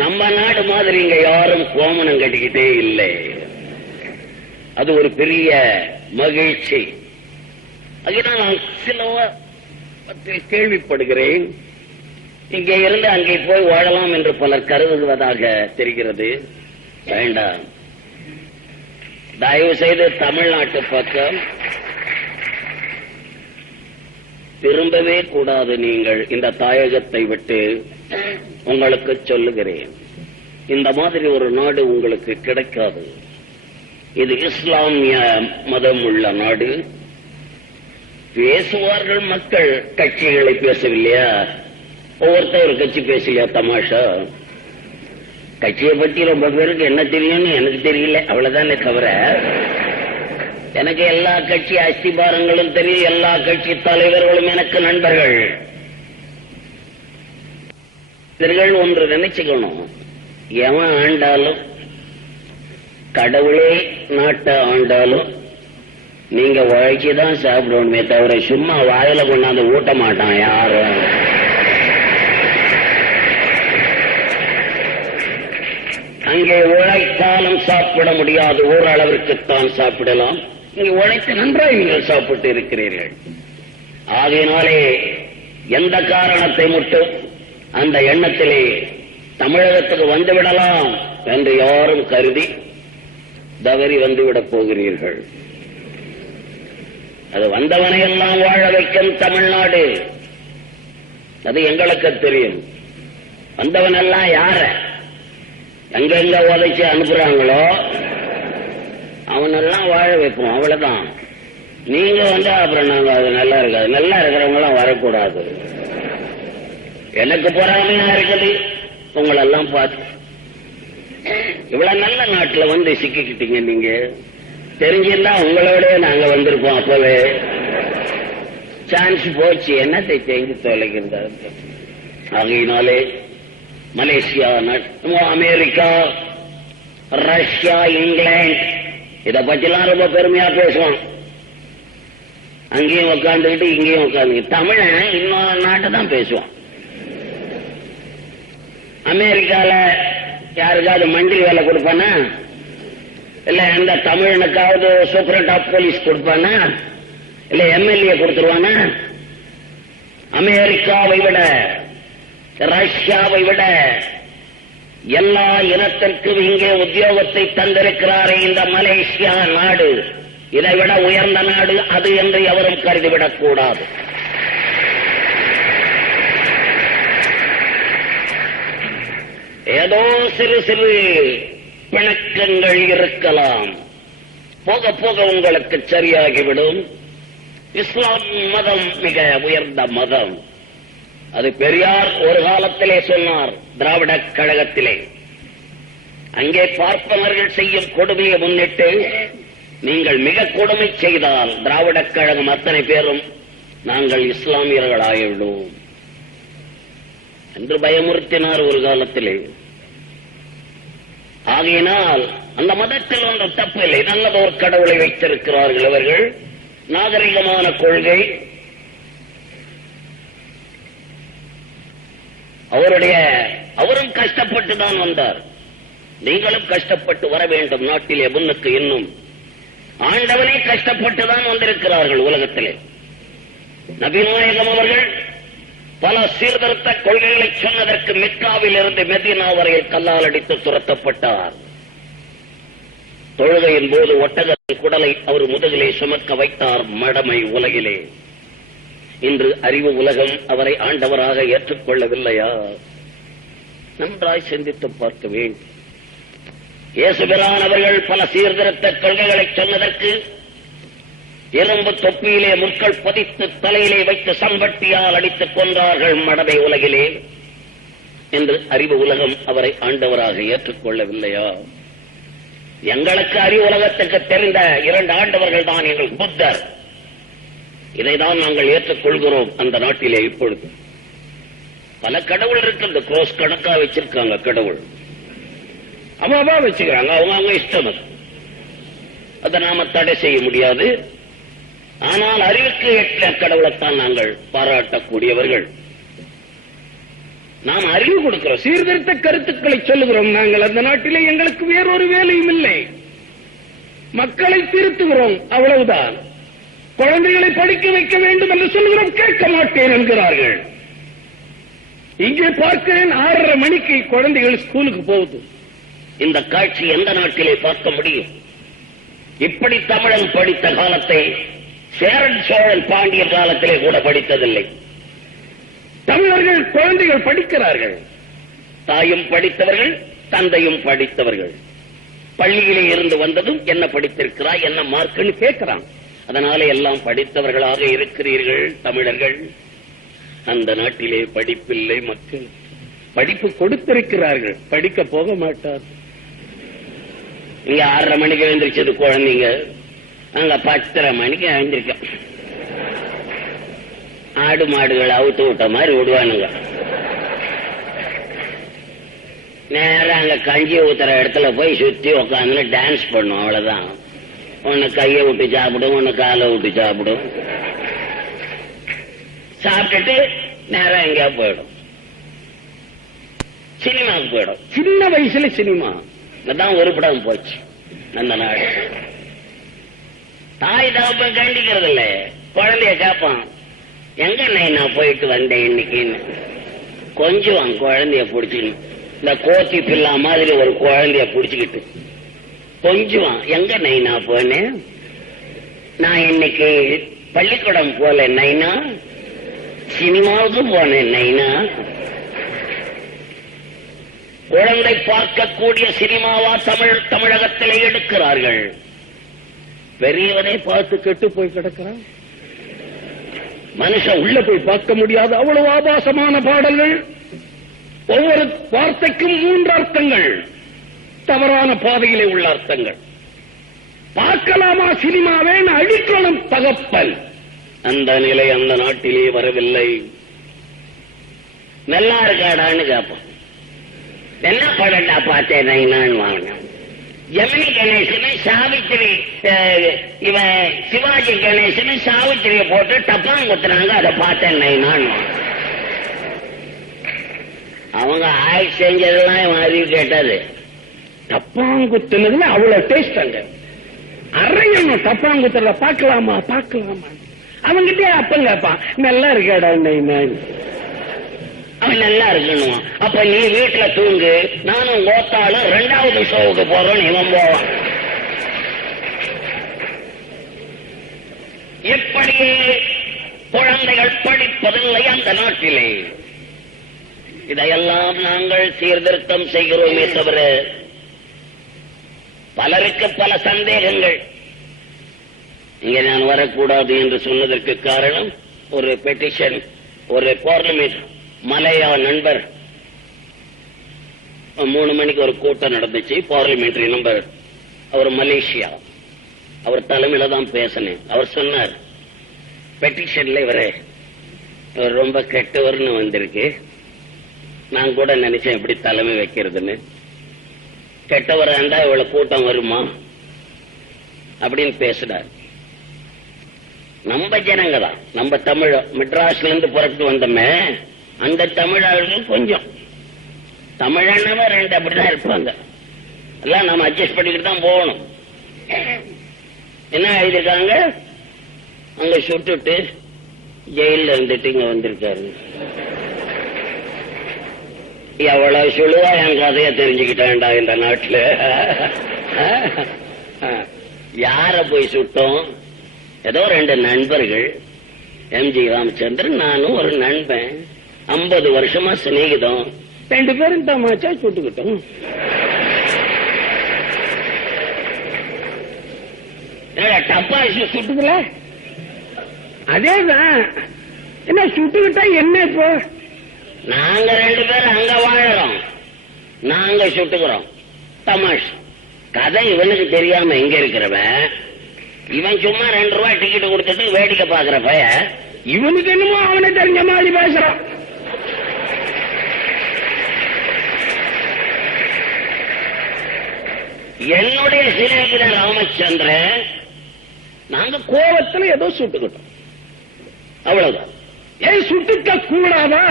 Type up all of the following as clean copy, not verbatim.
நம்ம நாடு மாதிரி இங்க யாரும் கோமணம் கட்டிக்கிட்டே இல்லை. அது ஒரு பெரிய மகிழ்ச்சி. அதுதான் நான் சில கேள்விப்படுகிறேன். இங்கே இருந்து அங்கே போய் வாழலாம் என்று பலர் கருதுவதாக தெரிகிறது. வேண்டாம், தயவு செய்து தமிழ்நாட்டு பக்கம் திரும்பவே கூடாது. நீங்கள் இந்த தாயகத்தை விட்டு உங்களுக்கு சொல்லுகிறேன், இந்த மாதிரி ஒரு நாடு உங்களுக்கு கிடைக்காது. இது இஸ்லாமிய மதம் உள்ள நாடு. பேசுவார்கள் மக்கள், கட்சிகளை பேசவில்லையா? ஒவ்வொருத்தர் ஒரு கட்சி பேசலையா? தமாஷா. கட்சியை பற்றி ரொம்ப பேருக்கு என்ன தெரியும்னு எனக்கு தெரியல, அவ்வளவுதானே தவிர எனக்கு எல்லா கட்சி அஸ்திபாரங்களும் தெரியும், எல்லா கட்சி தலைவர்களும் எனக்கு நண்பர்கள். இவர்கள் ஒன்று நினைச்சுக்கணும், எவன் ஆண்டாலும், கடவுளே நாட்டை ஆண்டாலும் நீங்க உழைச்சிதான் சாப்பிடணுமே தவிர சும்மா வாயில கொண்டாந்து ஊட்ட மாட்டான் யாரும். அங்கே உழைத்தாலும் சாப்பிட முடியாது, ஓரளவிற்குத்தான் சாப்பிடலாம். இங்கே உழைத்து நன்றாக நீங்கள் சாப்பிட்டு இருக்கிறீர்கள். ஆகையினாலே எந்த காரணத்தை மட்டும் அந்த எண்ணத்திலே தமிழகத்துக்கு வந்துவிடலாம் என்று யாரும் கருதி தவறி வந்துவிடப் போகிறீர்கள். அது வந்தவனை எல்லாம் வாழ வைக்கும் தமிழ்நாடு, அது எங்களுக்கு தெரியும். வந்தவனெல்லாம் யார எங்கெங்க உதைச்சு அனுப்புறாங்களோ அவனெல்லாம் வாழ வைப்போம், அவ்வளவுதான். நீங்க வந்து அப்புறம் நாங்க அது நல்லா இருக்காது, நல்லா இருக்கிறவங்க எல்லாம் வரக்கூடாது. எனக்கு பொறாமையா இருக்குது உங்களெல்லாம் பார்த்து. இவ்வளவு நல்ல நாட்டுல வந்து சிக்கிக்கிட்டீங்க. நீங்க தெரிஞ்சிருந்தா உங்களோட நாங்க வந்திருப்போம். அப்பவே சான்ஸ் போச்சு, என்னத்தை செஞ்சு தொலைக்கிறது. ஆகையினாலே மலேசியா, அமெரிக்கா, ரஷ்யா, இங்கிலாந்து இதை பற்றிலாம் ரொம்ப பெருமையா பேசுவான். அங்கேயும் உட்காந்துக்கிட்டு இங்கேயும் உட்காந்து தமிழன் இன்னொரு நாட்டை தான் பேசுவான். அமெரிக்கால யாருக்காவது மந்திரி வேலை கொடுப்பானா? இல்ல எந்த தமிழனுக்காவது சூப்பரண்ட் ஆஃப் போலீஸ் கொடுப்பானா? இல்ல எம்எல்ஏ கொடுத்துருவானா? அமெரிக்காவை விட, ரஷ்யாவை விட எல்லா இனத்திற்கும் இங்கே உத்தியோகத்தை தந்திருக்கிறாரே இந்த மலேசியா நாடு, இதை விட உயர்ந்த நாடு அது என்று எவரும் கருதிவிடக் கூடாது. ஏதோ சிறு சிறு பிணக்கங்கள் இருக்கலாம், போக போக உங்களுக்கு சரியாகிவிடும். இஸ்லாம் மதம் மிக உயர்ந்த மதம். அது பெரியார் ஒரு காலத்திலே சொன்னார், திராவிட கழகத்திலே. அங்கே பார்ப்பனர்கள் செய்யும் கொடுமையை முன்னிட்டு நீங்கள் மிக கொடுமை செய்தால் திராவிட கழகம் அத்தனை பேரும் நாங்கள் இஸ்லாமியர்கள் ஆகிவிடுவோம் என்று பயமுறுத்தினார் ஒரு காலத்திலே. ஆகையினால் அந்த மதத்தில் ஒன்று தப்பு இல்லை, நல்லதோர் கடவுளை வைத்திருக்கிறார்கள் அவர்கள். நாகரிகமான கொள்கை. அவரும் கஷ்டப்பட்டு தான் வந்தார். நீங்களும் கஷ்டப்பட்டு வர வேண்டும் நாட்டிலே முன்னுக்கு. இன்னும் ஆண்டவனே கஷ்டப்பட்டு தான் வந்திருக்கிறார்கள் உலகத்திலே. நபிநாயகம் அவர்கள் பல சீர்திருத்த கொள்கைகளை சொன்னதற்கு மெக்காவில் இருந்து மெதினா வரையில் கல்லால் அடித்து துரத்தப்பட்டார். தொழுகையின் போது ஒட்டகத்தின் குடலை அவர் முதுகிலே சுமக்க வைத்தார் மடமை உலகிலே. இன்று அறிவு உலகம் அவரை ஆண்டவராக ஏற்றுக்கொள்ளவில்லையா? நன்றாய் சிந்தித்து பார்க்க வேண்டும். இயேசுபிரான் அவர்கள் பல சீர்திருத்த கொள்கைகளை சொன்னதற்கு இரும்பு தொப்பியிலே முற்கள் பதித்து தலையிலே வைத்து சம்பட்டியால் அடித்துக் கொன்றார்கள் மடமை உலகிலே. என்று அறிவு உலகம் அவரை ஆண்டவராக ஏற்றுக்கொள்ளவில்லையா? எங்களுக்கு அறிவு உலகத்துக்கு தெரிந்த 2 ஆண்டவர்கள் தான் எங்கள் புத்தர். இதைதான் நாங்கள் ஏற்றுக்கொள்கிறோம் அந்த நாட்டிலே. இப்பொழுது பல கடவுள் இருக்கிறது, குரோஸ் கணக்கா வச்சிருக்காங்க கடவுள். அம்மாவா வச்சுக்கிறாங்க, அவங்க இஷ்டம். அதை நாம தடை செய்ய முடியாது. ஆனால் அறிவுக்கு எட்ட கடவுளைத்தான் நாங்கள் பாராட்டக்கூடியவர்கள். நாம் அறிவு கொடுக்கிறோம், சீர்திருத்த கருத்துக்களை சொல்லுகிறோம். நாங்கள் அந்த நாட்டிலே எங்களுக்கு வேறொரு வேலையும் இல்லை, மக்களை திருத்துகிறோம், அவ்வளவுதான். குழந்தைகளை படிக்க வைக்க வேண்டும் என்று சொல்லுகிறோம், கேட்க மாட்டேன் என்கிறார்கள். இங்கே பார்க்கிறேன் 6:30 மணிக்கு குழந்தைகள் ஸ்கூலுக்கு போகுது. இந்த காட்சி எந்த நாட்டிலே பார்க்க முடியும்? இப்படி தமிழன் படித்த காலத்தை சேரன் சோழன் பாண்டியர் காலத்திலே கூட படித்ததில்லை. தமிழர்கள் குழந்தைகள் படிக்கிறார்கள். தாயும் படித்தவர்கள், தந்தையும் படித்தவர்கள். பள்ளியிலே இருந்து வந்ததும் என்ன படித்திருக்கிறாய், என்ன மார்க்குன்னு கேட்கிறான். அதனால எல்லாம் படித்தவர்களாக இருக்கிறீர்கள் தமிழர்கள். அந்த நாட்டிலே படிப்பில்லை, மக்கள் படிப்பு கொடுத்திருக்கிறார்கள், படிக்க போக மாட்டார். இங்க 6:30 மணிக்கு எழுந்திரிச்சது குழந்தைங்க, அங்க 10:30 மணிக்கு எழுந்திருக்க. ஆடு மாடுகள் அவுத்து விட்ட மாதிரி விடுவானுங்க. நேரம் அங்க கஞ்சி ஊத்துற இடத்துல போய் சுத்தி உக்காந்து டான்ஸ் பண்ணும், அவ்வளவுதான். ஒன்னு கையை விட்டு சாப்பிடும், ஒன்னு காலை விட்டு சாப்பிடும். சாப்பிட்டுட்டு நேரம் எங்கேயா போயிடும், சினிமாவுக்கு போயிடும். சின்ன வயசுல சினிமா அதான் ஒரு படம் போச்சு அந்த நாடு. தாய் தகப்பன் கண்டிக்கிறது இல்ல, குழந்தைய கேட்பான், எங்க நான் போயிட்டு வந்தேன் இன்னைக்குன்னு. கொஞ்சம் குழந்தைய பிடிச்சிக்கணும், இந்த கோச்சி பில்லா மாதிரி ஒரு குழந்தைய பிடிச்சுக்கிட்டு கொஞ்சம் எங்க நான் போனேன், நான் இன்னைக்கு பள்ளிக்கூடம் போல நைனா, சினிமாவுக்கு போனேன் நைனா. குழந்தை பார்க்கக்கூடிய சினிமாவா தமிழகத்திலே எடுக்கிறார்கள். பெரியவனை பார்த்து கெட்டு போய் கிடக்கிறான். மனுஷன் உள்ள போய் பார்க்க முடியாது, அவ்வளவு ஆபாசமான பாடல்கள். ஒவ்வொரு வார்த்தைக்கும் 3 அர்த்தங்கள், தவறான பாதையிலே உள்ள அர்த்தங்கள். பார்க்கலாமா சினிமாவே, அடிக்கணும் தகப்பன். அந்த நிலை அந்த நாட்டிலே வரவில்லை. நல்லா இருக்காடான்னு கேட்பான். என்ன படட்டா பார்த்தேன் நான் வாங்கினேன். ஜெமினி கணேசனை சாவித்திரி, இவன் சிவாஜி கணேசனை சாவித்திரியை போட்டு டப்பாங்க குத்துறாங்க, அதை பார்த்தேன் நான். அவங்க ஆய் செஞ்சதெல்லாம் இவன் அறிவு கேட்டது. டப்பாங்குத்துனதுல அவ்வளவு டேஸ்ட். அங்க அரையணும் டப்பாங்குத்துறத பார்க்கலாமா பார்க்கலாமா. அவங்கிட்டே அப்பன் கேட்பான், நல்லா இருக்காடா நான். அவன் நல்லா இருக்கணும். அப்ப நீ வீட்டுல தூங்கு, நானும் ஓத்தாலும் 2வது ஷோவுக்கு போறோம், இவன் போவான். எப்படியே குழந்தைகள் படிப்பதில்லை அந்த நாட்டிலே. இதையெல்லாம் நாங்கள் சீர்திருத்தம் செய்கிறோமே தவிர, பலருக்கு பல சந்தேகங்கள். இங்க நான் வரக்கூடாது என்று சொன்னதற்கு காரணம், ஒரு பெட்டிஷன், ஒரு பார்லிமெண்ட் மலையா நண்பர் 3 மணிக்கு ஒரு கூட்டம் நடந்துச்சு. பார்லிமெண்டரி நம்பர், அவர் மலேசியா, அவர் தலைமையில தான் பேசினேன். அவர் சொன்னார், பெட்டிஷன்ல இவர் ரொம்ப கெட்டவர்னு வந்திருக்கு. நான் கூட நினைச்சேன் எப்படி தலைமை வைக்கிறதுன்னு. கெட்டவரா இருந்தா இவ்வளவு கூட்டம் வருமா அப்படின்னு பேசுறார். நம்ம ஜனங்க தான், நம்ம தமிழ் மெட்ராஸ்ல இருந்து புறப்பட்டு வந்தோமே, அந்த தமிழர்கள் கொஞ்சம் தமிழனவ 2 அப்படிதான் இருப்பாங்க. எல்லாம் நம்ம அட்ஜஸ்ட் பண்ணிக்கிட்டு தான் போகணும். என்ன எழுதிருக்காங்க, அங்க சுட்டுட்டு ஜெயில இருந்துட்டு இங்க வந்திருக்காரு. எவ்வளவு சொல்லுவா என் கதைய தெரிஞ்சுக்கிட்டேன்டா இந்த நாட்டுல. யார போய் சுட்டோம்? ஏதோ 2 நண்பர்கள், எம்ஜி ராமச்சந்திரன், நானும் ஒரு நண்பன், 50 வருஷமா சிநேகிதம். 2 பேரும் தமாச்சா சுட்டுக்கிட்டோம். டப்பாசி சுட்டுக்கல, அதேதான். என்ன சுட்டுக்கிட்டா என்ன இப்போ? நாங்க 2 பேரும் அங்க வாழறோம், நாங்க சுட்டுக்கிறோம். தமாஷ் கதை இவனுக்கு தெரியாம எங்க இருக்கிறவன், இவன் சும்மா 2 ரூபாய் டிக்கெட் கொடுத்துட்டு வேடிக்கை பாக்குற பைய, இவனுக்கு என்னமோ அவனை தெரிஞ்ச மாதிரி பேசுறான். என்னுடைய சிநேகிதன் ராமச்சந்திரன், நாங்க கோபத்துல ஏதோ சுட்டுக்கிட்டோம், அவ்வளவுதான். ஏன் சுட்டுக்க கூடாதா?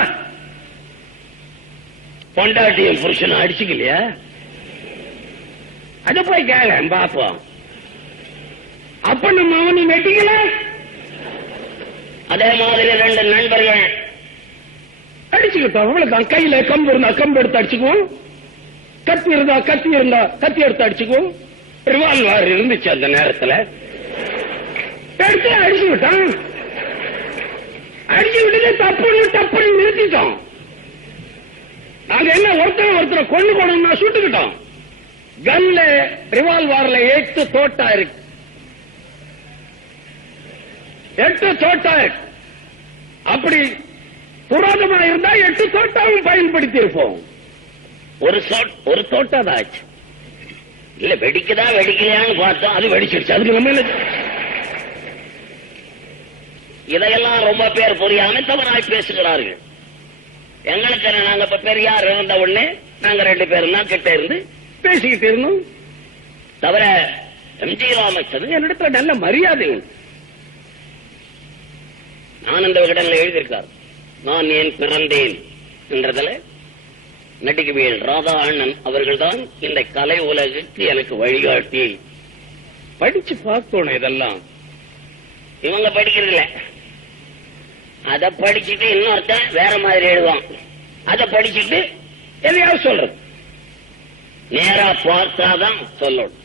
பொண்டாட்டியும் புருஷனை அடிச்சுக்கலையா? அத போய் கேள பாப்போம். அப்ப நம்ம அவனை வெட்டிக்கல. அதே மாதிரி 2 நண்பர்கள் அடிச்சுக்கிட்டோம், அவ்வளவுதான். கையில கம்பு இருந்தா கம்பு எடுத்து அடிச்சுக்குவோம், கத்தி இருந்தா கத்தி எடுத்து அடிச்சுக்குவோம். ரிவால்வர் இருந்துச்சு அந்த நேரத்துல, எடுத்து அடிச்சு விட்டான். அடிச்சு விட்டு தப்புன்னு நிறுத்திட்டோம். நாங்க என்ன ஒருத்தரை கொண்டு சுட்டுக்கிட்டோம். கன்ல ரிவால்வர்ல 8 தோட்டா இருக்கு. 8 தோட்டா இருக்கு. அப்படி புராதமா இருந்தா 8 தோட்டாவும் பயன்படுத்தி இருப்போம். ஒரு தோட்டா தான் ஆச்சு. இல்ல வெடிக்கலையான்னு பார்த்தோம், அது வெடிச்சிருச்சு. அதுக்கு நம்ம என்ன? இதையெல்லாம் ரொம்ப பேர் புரியாம தவறாய் பேசுகிறார்கள். எங்களுக்கு நாங்க இப்ப பெரியார் இருந்த உடனே நாங்க 2 பேரும் தான் கிட்ட இருந்து பேசிக்கிட்டு இருந்தோம். தவிர எம்ஜி ராமச்சந்திரன் என்னிடத்துல நல்ல மரியாதை உண்டு. ஆனந்த விகடன்ல எழுதியிருக்கார், நான் ஏன் பிறந்தேன் என்றதுல நடிகவியல் ராதா அண்ணன் அவர்கள்தான் இந்த கலை உலகுக்கு எனக்கு வழிகாட்டி. படிச்சு பார்க்கணும் இதெல்லாம். இவங்க படிக்கிறதில்ல, அத படிச்சுட்டு இன்னொருத்தன் வேற மாதிரி எழுதுவான். அத படிச்சுட்டு எதையாவது சொல்றது. நேரா பார்த்தாதான் சொல்லணும்.